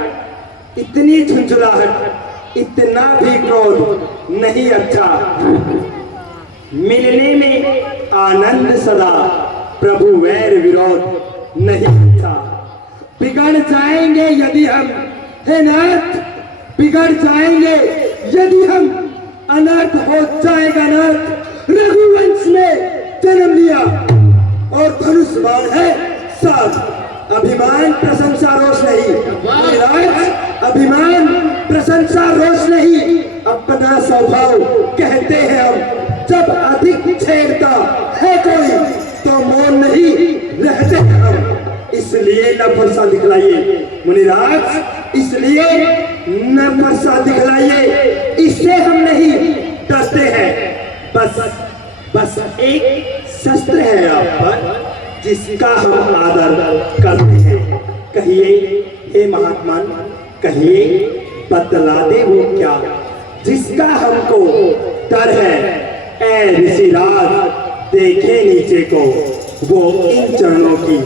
इतनी झुंझुलाहट, इतना भी क्रोध नहीं अच्छा। मिलने में आनंद सदा, प्रभु वैर विरोध नहीं अच्छा। बिगड़ जाएंगे यदि हम, हे नाथ, बिगड़ जाएंगे यदि हम, अनर्थ हो जाएगा नाथ। रघुवंश ने जन्म लिया और धनुष बाण है साथ। अभिमान प्रशंसा रोष नहीं, राज अभिमान प्रशंसा रोष नहीं, अपना स्वभाव कहते हैं हम। जब अधिक छेड़ता है कोई तो मौन नहीं रहते हम। इसलिए न फरसा दिखलाइए मुनिराज, इसलिए न फरसा दिखलाइए, इससे हम नहीं डरते हैं। बस एक शस्त्र है आप पर जिसका हम आदर करते हैं। कहिए हे महात्मा, कहिए बतला दे वो क्या जिसका हमको डर है। ऐ ऋषिराज, देखे नीचे को वो इन चरणों की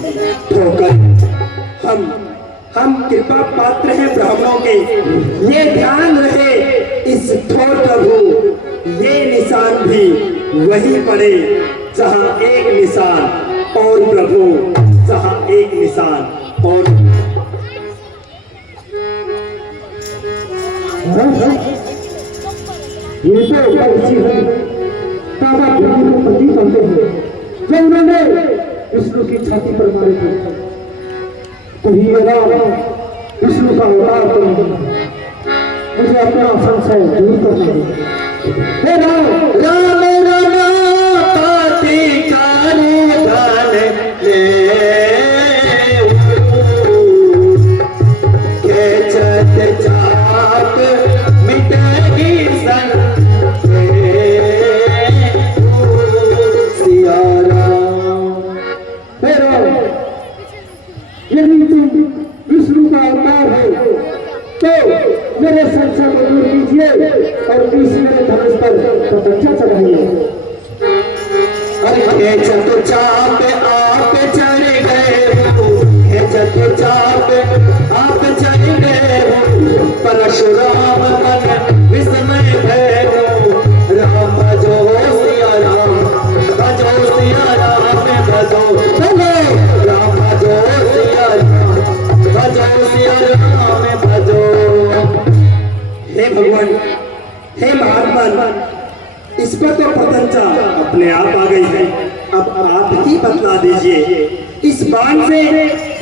ठोकर। हम कृपा पात्र हैं ब्राह्मणों के, ये ध्यान रहे इस ठोर प्रभु। ये निशान भी वही पड़े जहां एक निशान और प्रभु, जहां एक निशान और। ये तो ऐसी है दादा को पति बनते हैं जो उन्होंने विष्णु की छाती पर मारे थे। तो ये राम विष्णु का अवतार तो मुझे अपना संशय दूर करना है। हे राम राम पाती कारे धन के चत चाप मिटेगी सन सिया राम। हे राम, यदि तुम विष्णु का अवतार हो तो मेरे संशय को दूर कीजिए और इस मेरे धनुष पर प्रतीक्षा चढ़ाइए। अरे चतु चाप आप चढ़ गए हो, हे चतु चाप आप चढ़ गए हो, परशुराम मन विस्मय भय हो। राम भजो सिया राम, भजो सिया राम, भजो बोलो राम, भजो सिया राम, भजो सिया राम, भजो। हे भगवान, हे महात्मा, इस पर तो प्रशंसा अपने आप आ गई है। अब आप ही बतला दीजिए, इस बाण से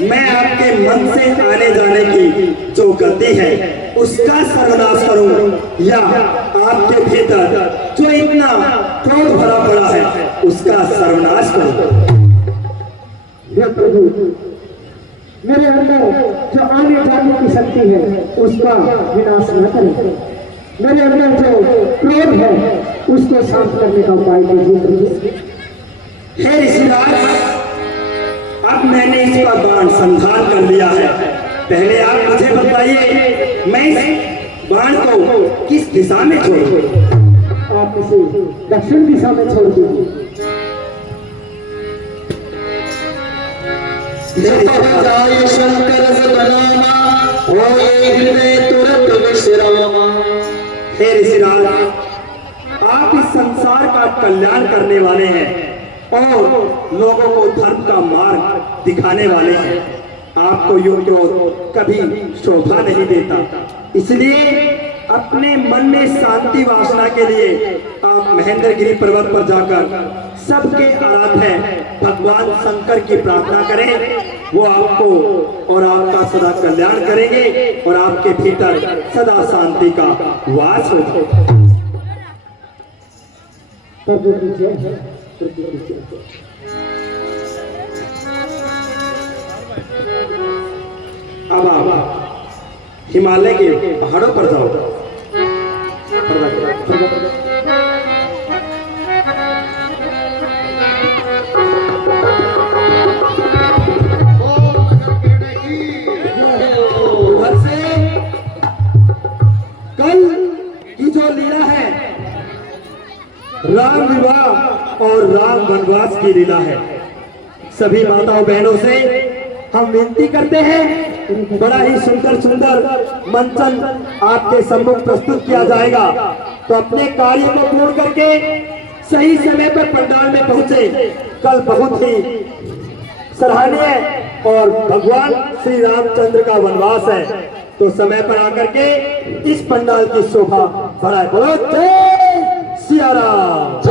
मैं आपके मन से आने जाने की जो गति है उसका सर्वनाश करूं, या आपके भीतर जो इतना क्रोध भरा पड़ा है उसका सर्वनाश करूं। हे प्रभु, मेरे अंदर जो आने जाने की शक्ति है उसका विनाश न करें। मेरे अंदर जो क्रोध है उसको शांत करने का उपाय कीजिए। हे ऋषिराज, अब मैंने इस पर बाण संधान कर लिया है। पहले आप मुझे बताइए, मैं इस बाण को किस दिशा में छोड़ूं? आप इसे दक्षिण दिशा में छोड़ दीजिए। जाय शंकर सतनामा होए हृदय तुरंत विश्रामा। हे ऋषिराज, आप इस संसार का कल्याण करने वाले हैं और लोगों को धर्म का मार्ग दिखाने वाले हैं। आपको युग क्रोध कभी शोभा नहीं देता, इसलिए अपने मन में शांति वासना के लिए आप महेंद्रगिरी पर्वत पर जाकर सबके आराध्य भगवान शंकर की प्रार्थना करें। वो आपको और आपका सदा कल्याण करेंगे और आपके भीतर सदा शांति का वास होगा। प्रभु कीजिए, प्रभु कीजिए। अब आप हिमालय के पहाड़ों पर जाओ। उधर से कल की जो लीला है, राम विवाह और राम वनवास की लीला है। सभी माताओं बहनों से हम विनती करते हैं, बड़ा ही सुंदर सुंदर मंचन आपके सम्मुख प्रस्तुत किया जाएगा, तो अपने कार्य को पूर्ण करके सही समय पर पंडाल में पहुंचे। कल बहुत ही सराहनीय और भगवान श्री रामचंद्र का वनवास है, तो समय पर आकर के इस पंडाल की शोभा बढ़ाए। बोलो जय